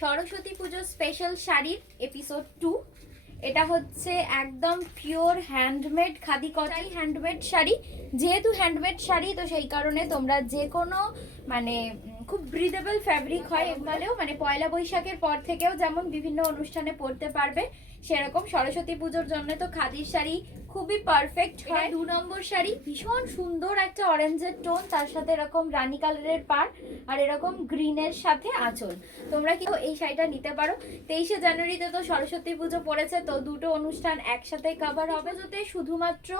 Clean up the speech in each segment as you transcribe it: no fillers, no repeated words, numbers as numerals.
সরস্বতী পুজো special শাড়ির episode 2। এটা হচ্ছে একদম pure handmade khadi cotton handmade sari. যেহেতু হ্যান্ডমেড শাড়ি তো সেই কারণে তোমরা যে কোনো মানে খুব ব্রিদেবল ফ্যাব্রিক হয়, এগুলোও মানে পয়লা বৈশাখের পর থেকেও যেমন বিভিন্ন অনুষ্ঠানে পরতে পারবে, সেরকম সরস্বতী পুজোর জন্য তো খাদির শাড়ি খুবই পারফেক্ট হয়। 2 নম্বর শাড়ি ভীষণ সুন্দর একটা অরেঞ্জের টোন, তার সাথে এরকম রানী কালারের পাড় আর এরকম গ্রিনের সাথে আঁচল। তোমরা কি এই শাড়িটা নিতে পারো। 23শে জানুয়ারিতে তো সরস্বতী পুজো পড়েছে, তো দুটো অনুষ্ঠান একসাথে কভার হবে। যাতে শুধুমাত্র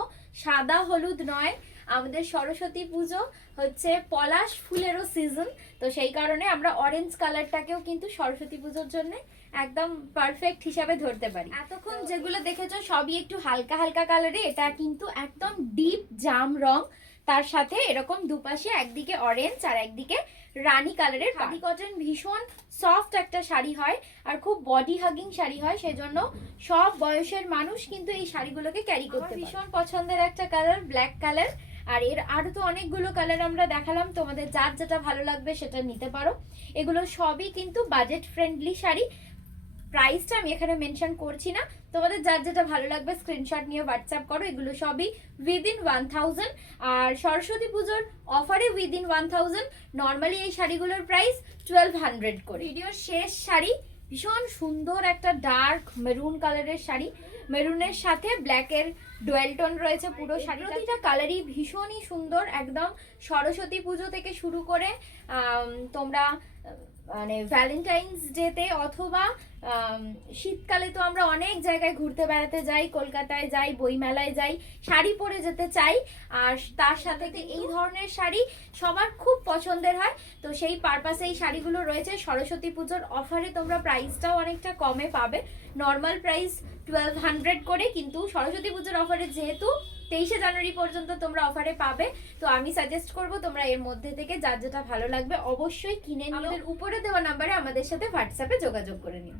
সাদা হলুদ নয়, আমাদের সরস্বতী পুজো হচ্ছে পলাশ ফুলেরও সিজন, তো সেই কারণে আমরা অরেঞ্জ কালারটাকেও কিন্তু সরস্বতী পুজোর জন্য একদম পারফেক্ট হিসাবে ধরতে পারি। এতক্ষণ যেগুলো দেখেছো সবই একটু হালকা হালকা কালারে, এটা কিন্তু একদম ডিপ জাম রং, তার সাথে এরকম দুপাশে একদিকে অরেঞ্জ আর একদিকে রানী কালারের খাদি কটন। ভীষণ সফট একটা শাড়ি হয় আর খুব বডি হাগিং শাড়ি হয়, সেজন্য সব বয়সের মানুষ কিন্তু এই শাড়িগুলোকে ক্যারি করতে পারে। ভীষণ পছন্দের একটা কালার ব্ল্যাক কালার, আর এর আরো তো অনেকগুলো কালার আমরা দেখালাম, তোমাদের যার যেটা ভালো লাগবে সেটা নিতে পারো। এগুলো সবই কিন্তু বাজেট ফ্রেন্ডলি শাড়ি। প্রাইসটা আমি এখানে মেনশন করছি না, তোমাদের যার যেটা ভালো লাগবে স্ক্রিনশট নিয়ে হোয়াটসঅ্যাপ করো। এগুলো সবই উইদিন 1000, আর সরস্বতী পুজোর অফারে উইদিন 1000। নর্মালি এই শাড়িগুলোর প্রাইস 1200 করে। ভিডিওর শেষ শাড়ি ভীষণ সুন্দর একটা ডার্ক মেরুন কালারের শাড়ি, মেরুনের সাথে ব্ল্যাকের ডুয়েল টোন রয়েছে পুরো শাড়িটা। প্রতিটা কালারই ভীষণই সুন্দর, একদম সরস্বতী পুজো থেকে শুরু করে তোমরা মানে ভ্যালেন্টাইন্স ডেতে অথবা শীতকালে তো আমরা অনেক জায়গায় ঘুরতে বেড়াতে যাই, কলকাতায় যাই, বইমেলায় যাই, শাড়ি পরে যেতে চাই, আর তার সাথে এই ধরনের শাড়ি সবার খুব পছন্দের হয়। তো সেই পারপাসে এই শাড়িগুলো রয়েছে। সরস্বতী পুজোর অফারে তোমরা প্রাইসটাও অনেকটা কমে পাবে, নর্মাল প্রাইস 1200 করে, কিন্তু সরস্বতী পুজোর অফারে যেহেতু 23শে জানুয়ারি পর্যন্ত তোমরা অফারে পাবে, তো আমি সাজেস্ট করব তোমরা এর মধ্যে থেকে যার যেটা ভালো লাগবে অবশ্যই কিনে নিও। আমাদের উপরে দেওয়া নাম্বারে আমাদের সাথে হোয়াটসঅ্যাপে যোগাযোগ করে নিও।